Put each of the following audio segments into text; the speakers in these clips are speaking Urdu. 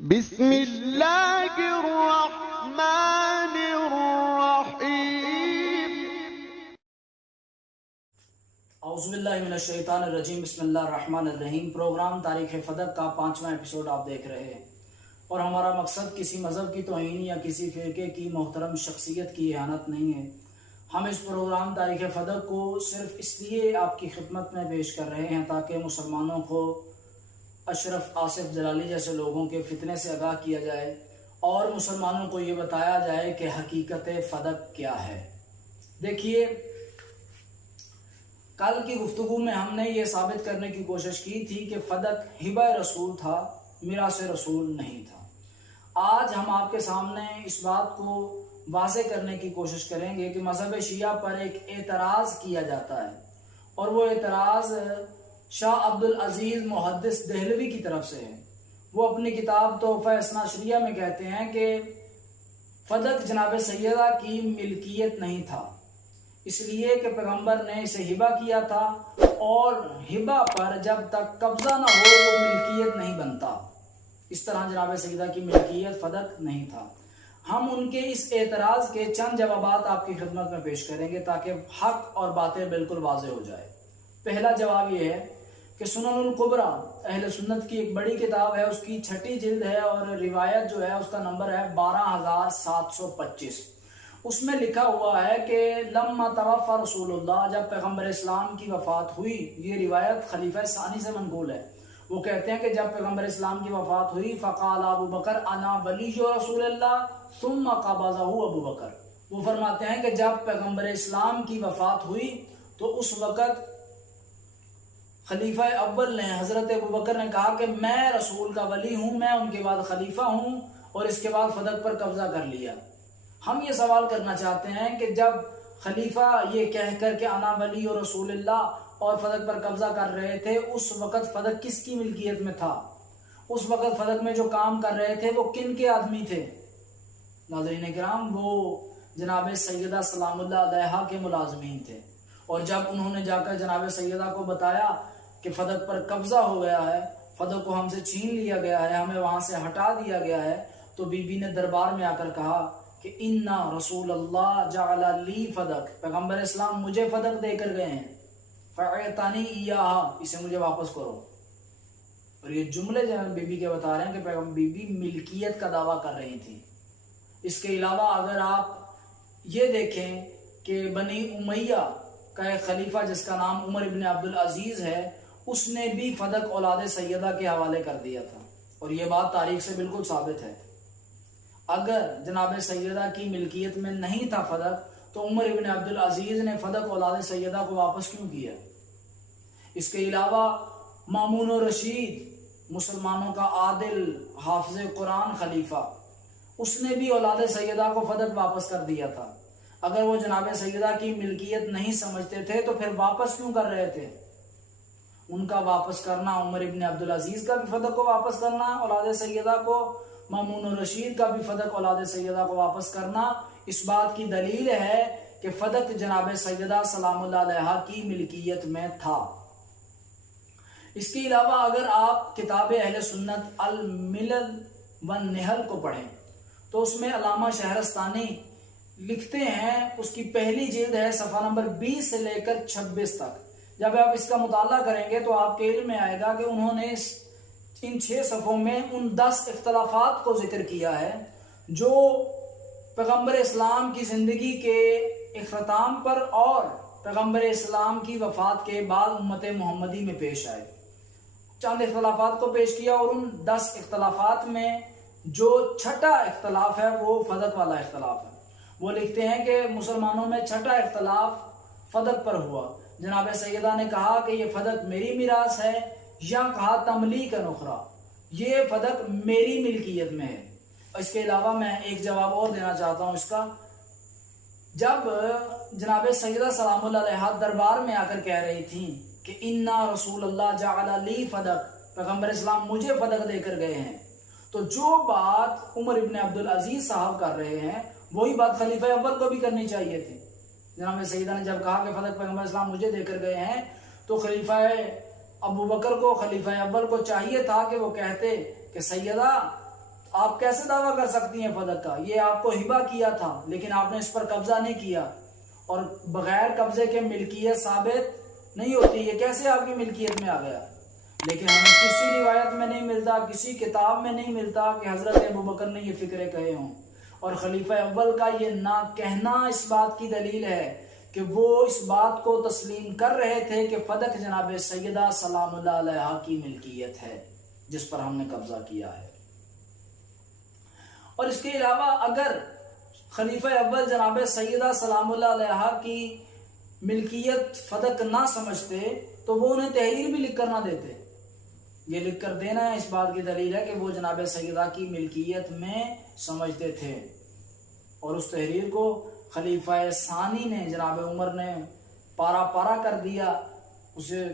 بسم اللہ الرحمن الرحیم۔ اعوذ باللہ من الشیطان الرجیم، بسم اللہ الرحمن الرحیم۔ پروگرام تاریخ فدق کا 5واں ایپیسوڈ آپ دیکھ رہے ہیں، اور ہمارا مقصد کسی مذہب کی توہین یا کسی فرقے کی محترم شخصیت کی اہانت نہیں ہے۔ ہم اس پروگرام تاریخ فدق کو صرف اس لیے آپ کی خدمت میں پیش کر رہے ہیں تاکہ مسلمانوں کو اشرف آصف جلالی جیسے لوگوں کے فتنے سے آگاہ کیا جائے اور مسلمانوں کو یہ بتایا جائے کہ حقیقت فدق کیا ہے۔ دیکھیے، کل کی گفتگو میں ہم نے یہ ثابت کرنے کی کوشش کی تھی کہ فدق ہبہ رسول تھا، میراث رسول نہیں تھا۔ آج ہم آپ کے سامنے اس بات کو واضح کرنے کی کوشش کریں گے کہ مذہب شیعہ پر ایک اعتراض کیا جاتا ہے، اور وہ اعتراض شاہ عبدالعزیز محدث دہلوی کی طرف سے ہے۔ وہ اپنی کتاب تحفہ اثنا عشریہ میں کہتے ہیں کہ فدق جناب سیدہ کی ملکیت نہیں تھا، اس لیے کہ پیغمبر نے اسے ہبہ کیا تھا، اور ہبہ پر جب تک قبضہ نہ ہو وہ ملکیت نہیں بنتا۔ اس طرح جناب سیدہ کی ملکیت فدق نہیں تھا۔ ہم ان کے اس اعتراض کے چند جوابات آپ کی خدمت میں پیش کریں گے تاکہ حق اور باطل بالکل واضح ہو جائے۔ پہلا جواب یہ ہے کہ سنن الکبریٰ اہل سنت کی ایک بڑی کتاب ہے، اس کی 6 جلد ہے، اور روایت جو ہے اس کا نمبر ہے 12725۔ اس میں لکھا ہوا ہے کہ لما توفی رسول اللہ، جب پیغمبر اسلام کی وفات ہوئی، یہ روایت خلیفہ ثانی سے منقول ہے۔ وہ کہتے ہیں کہ جب پیغمبر اسلام کی وفات ہوئی، فقال ابو بکر انا ولی رسول اللہ ثم قبضہ ابو بکر۔ وہ فرماتے ہیں کہ جب پیغمبر اسلام کی وفات ہوئی تو اس وقت خلیفہ اول نے، حضرت ابو بکر نے کہا کہ میں رسول کا ولی ہوں، میں ان کے بعد خلیفہ ہوں، اور اس کے بعد فدق پر قبضہ کر لیا۔ ہم یہ سوال کرنا چاہتے ہیں کہ جب خلیفہ یہ کہہ کر کہ انا ولی اور رسول اللہ اور فدق پر قبضہ کر رہے تھے، اس وقت فدق کس کی ملکیت میں تھا؟ اس وقت فدق میں جو کام کر رہے تھے وہ کن کے آدمی تھے؟ ناظرین کرام، وہ جناب سیدہ سلام اللہ علیہا کے ملازمین تھے، اور جب انہوں نے جا کر جناب سیدہ کو بتایا کہ فدق پر قبضہ ہو گیا ہے، فدق کو ہم سے چھین لیا گیا ہے، ہمیں وہاں سے ہٹا دیا گیا ہے، تو بی بی نے دربار میں آ کر کہا کہ انا رسول اللہ جعل لی فدق، پیغمبر اسلام مجھے فدق دے کر گئے ہیں، فاعطنی ایہا، اسے مجھے واپس کرو۔ اور یہ جملے جو بی بی کے بتا رہے ہیں کہ بی بی ملکیت کا دعویٰ کر رہی تھی۔ اس کے علاوہ اگر آپ یہ دیکھیں کہ بنی امیہ کا ایک خلیفہ جس کا نام عمر ابن عبدالعزیز ہے، اس نے بھی فدق اولاد سیدہ کے حوالے کر دیا تھا، اور یہ بات تاریخ سے بالکل ثابت ہے۔ اگر جناب سیدہ کی ملکیت میں نہیں تھا فدق، تو عمر ابن عبدالعزیز نے فدق اولاد سیدہ کو واپس کیوں کیا؟ اس کے علاوہ مامون الرشید، مسلمانوں کا عادل حافظ قرآن خلیفہ، اس نے بھی اولاد سیدہ کو فدق واپس کر دیا تھا۔ اگر وہ جناب سیدہ کی ملکیت نہیں سمجھتے تھے تو پھر واپس کیوں کر رہے تھے؟ ان کا واپس کرنا، عمر ابن عبدالعزیز کا بھی فدق کو واپس کرنا اولاد سیدہ کو، مامون الرشید کا بھی فدق اولاد سیدہ کو واپس کرنا، اس بات کی دلیل ہے کہ فدق جناب سیدہ سلام اللہ علیہا کی ملکیت میں تھا۔ اس کے علاوہ اگر آپ کتاب اہل سنت الملل والنحل کو پڑھیں تو اس میں علامہ شہرستانی لکھتے ہیں، اس کی پہلی جلد ہے، صفحہ نمبر 20 سے لے کر 26 تک۔ جب آپ اس کا مطالعہ کریں گے تو آپ کے علم میں آئے گا کہ انہوں نے ان 6 صفحوں میں ان 10 اختلافات کو ذکر کیا ہے جو پیغمبر اسلام کی زندگی کے اختتام پر اور پیغمبر اسلام کی وفات کے بعد امت محمدی میں پیش آئے۔ چند اختلافات کو پیش کیا، اور ان 10 اختلافات میں جو 6واں اختلاف ہے وہ فدق والا اختلاف ہے۔ وہ لکھتے ہیں کہ مسلمانوں میں 6واں اختلاف فدق پر ہوا۔ جناب سیدہ نے کہا کہ یہ فدق میری میراث ہے، یا کہا تملیک نخرا، یہ فدق میری ملکیت میں ہے۔ اس کے علاوہ میں ایک جواب اور دینا چاہتا ہوں اس کا۔ جب جناب سیدہ سلام اللہ علیہا دربار میں آ کر کہہ رہی تھیں کہ انا رسول اللہ جعل لی فدق، پیغمبر اسلام مجھے فدق دے کر گئے ہیں، تو جو بات عمر ابن عبدالعزیز صاحب کر رہے ہیں وہی بات خلیفہ اول کو بھی کرنی چاہیے تھی۔ جناب سیدہ نے جب کہا کہ فدق پیغمبر اسلام مجھے دے کر گئے ہیں، تو خلیفہ ابو بکر کو، خلیفہ اول کو چاہیے تھا کہ وہ کہتے کہ سیدہ آپ کیسے دعویٰ کر سکتی ہیں فدق کا؟ یہ آپ کو ہبہ کیا تھا لیکن آپ نے اس پر قبضہ نہیں کیا، اور بغیر قبضے کے ملکیت ثابت نہیں ہوتی، یہ کیسے آپ کی ملکیت میں آ گیا؟ لیکن ہمیں کسی روایت میں نہیں ملتا، کسی کتاب میں نہیں ملتا کہ حضرت ابوبکر نے یہ فکرے کہے ہوں، اور خلیفہ اول کا یہ نہ کہنا اس بات کی دلیل ہے کہ وہ اس بات کو تسلیم کر رہے تھے کہ فدق جناب سیدہ سلام اللہ علیہا کی ملکیت ہے جس پر ہم نے قبضہ کیا ہے۔ اور اس کے علاوہ اگر خلیفہ اول جناب سیدہ سلام اللہ علیہا کی ملکیت فدق نہ سمجھتے تو وہ انہیں تحریر بھی لکھ کر نہ دیتے۔ یہ لکھ کر دینا ہے اس بات کی دلیل ہے کہ وہ جناب سیدہ کی ملکیت میں سمجھتے تھے، اور اس تحریر کو خلیفہ ثانی نے جناب عمر نے پارا پارا کر دیا، اسے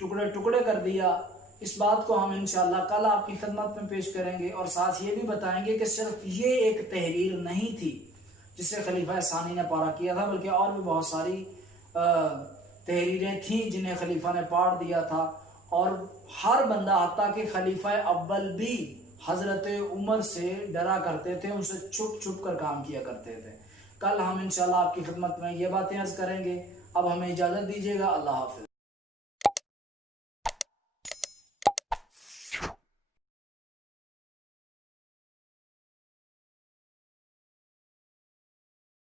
ٹکڑے ٹکڑے کر دیا۔ اس بات کو ہم انشاءاللہ کل آپ کی خدمت میں پیش کریں گے، اور ساتھ یہ بھی بتائیں گے کہ صرف یہ ایک تحریر نہیں تھی جسے خلیفہ ثانی نے پارا کیا تھا، بلکہ اور بھی بہت ساری تحریریں تھیں جنہیں خلیفہ نے پاڑ دیا تھا، اور ہر بندہ حتیٰ کہ خلیفہ اول بھی حضرت عمر سے ڈرا کرتے تھے، ان سے چھپ چھپ کر کام کیا کرتے تھے۔ کل ہم انشاءاللہ آپ کی خدمت میں یہ باتیں عرض کریں گے۔ اب ہمیں اجازت دیجیے گا، اللہ حافظ۔